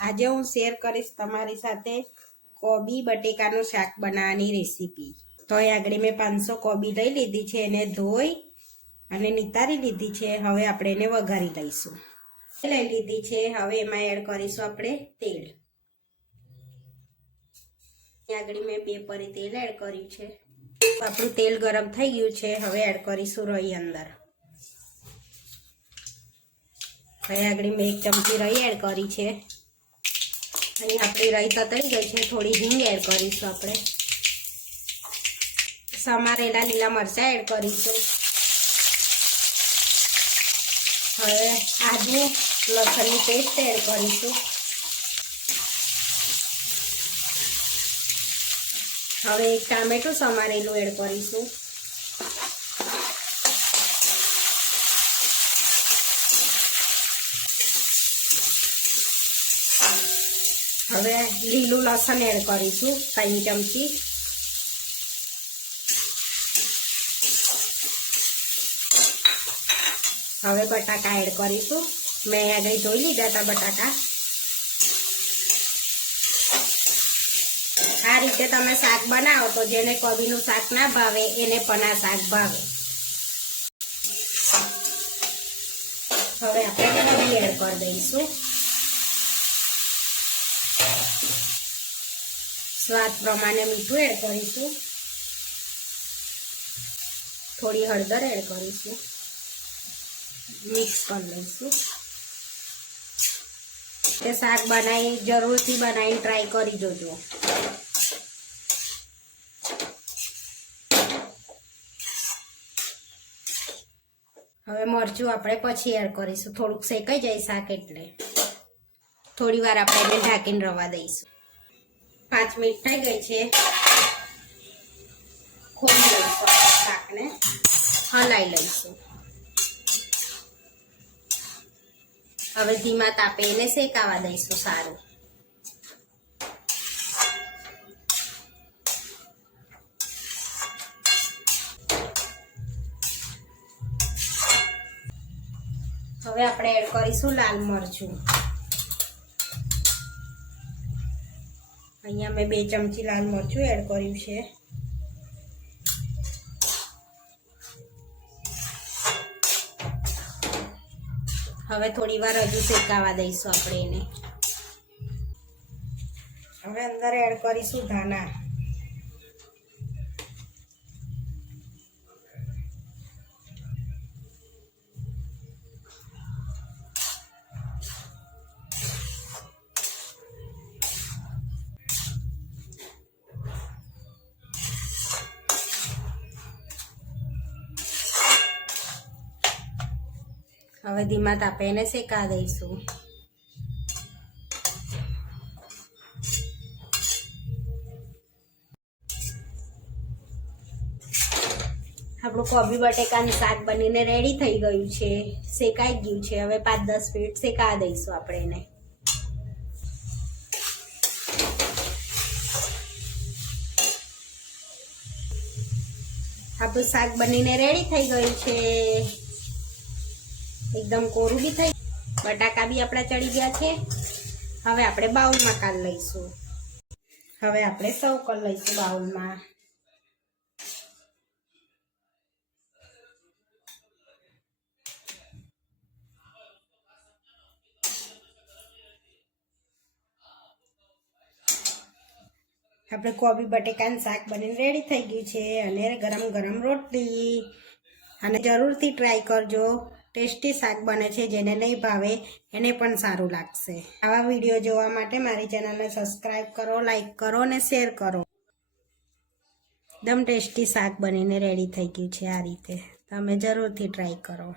આજે હું શેર કરીશ તમારી સાથે કોબી બટેકાનું શાક બનાવવાની રેસીપી તો અહીં આગળ મેં પાંચસો કોબી લઈ લીધી છે, એને ધોઈ અને નિતારી લીધી છે. હવે આપણે એને વઘારી લઈશું. લઈ લીધી છે, હવે એમાં એડ કરીશું આપણે તેલ. આગળ મેં બે પરી તેલ એડ કર્યું છે. આપણું તેલ ગરમ થઈ ગયું છે, હવે એડ કરીશું રહી અંદર. હવે આગળ મેં એક ચમચી રહી એડ કરી છે. અહીં આપણી રઈ તતળી ગઈ છે થોડી હિંગ એડ કરીશું આપણે. સમારેલા લીલા મરચાં એડ કરીશું. હવે આદુ, લસણની પેસ્ટ એડ કરીશું. હવે એક ટામેટું સમારેલું એડ કરીશું. હવે લીલું લસણ એડ કરીશું, ત્રણ ચમચી. હવે બટાકા એડ કરીશું. મેં આગળ ધોઈ લીધા હતા બટાકા. આ રીતે તમે શાક બનાવો તો જેને કોબીનું શાક ના ભાવે, એને પણ આ શાક ભાવે. હવે આપણે કોબી એડ કરી દઈશું. સ્વાદ પ્રમાણે મીઠું એડ કરીશું. થોડી હળદર એડ કરીશું. મિક્સ કરી લઈશું. તે શાક બનાવી, જરૂરથી બનાવીને ટ્રાય કરી જોજો. હવે મરચું આપણે પછી એડ કરીશું. થોડુંક શેકાઈ જાય શાક એટલે. થોડી વાર આપણે એને ઢાંકીને રવા દઈશું. પાંચ મિનિટ થઈ ગઈ છે. ખોલી લઈશું શાકને. હલાઈ લઈશું. હવે ધીમા તાપે એને શેકાવા દઈશું સારું. હવે આપણે એડ કરીશું લાલ મરચું. અહીંયા મેં બે ચમચી લાલ મરચું એડ કર્યું છે. હવે થોડી વાર હજુ શેકાવા દઈશું આપણે એને. હવે અંદર એડ કરીશું ધાણા. હવે ધીમા તાપે એને શેકા દઈશું. આપણું કોબી બટેકાનું શાક બનીને રેડી થઈ ગયું છે. શેકાઈ ગયું છે. હવે પાંચ દસ મિનિટ શેકા દઈશું આપણે એને. આપણું શાક બનીને રેડી થઈ ગયું છે. એકદમ કોરું બી થઈ. બટાકા બી આપણા ચડી ગયા છે. હવે આપણે બાઉલમાં કાઢ લઈશું. હવે આપણે સૌ કરી લઈશું બાઉલમાં. આપણે કોબી બટેકાનું શાક બનીને રેડી થઈ ગયું છે. અને ગરમ ગરમ રોટલી. અને જરૂરથી ટ્રાય કરજો. ટેસ્ટી શાક બને છે, જેને નહીં ભાવે, એને પણ સારું લાગશે. આવા વીડિયો જોવા માટે મારી ચેનલને સબસ્ક્રાઈબ કરો લાઈક કરો અને શેર કરો. એકદમ ટેસ્ટી શાક બનીને રેડી થઈ ગયું છે આ રીતે. તમે જરૂરથી ટ્રાય કરો.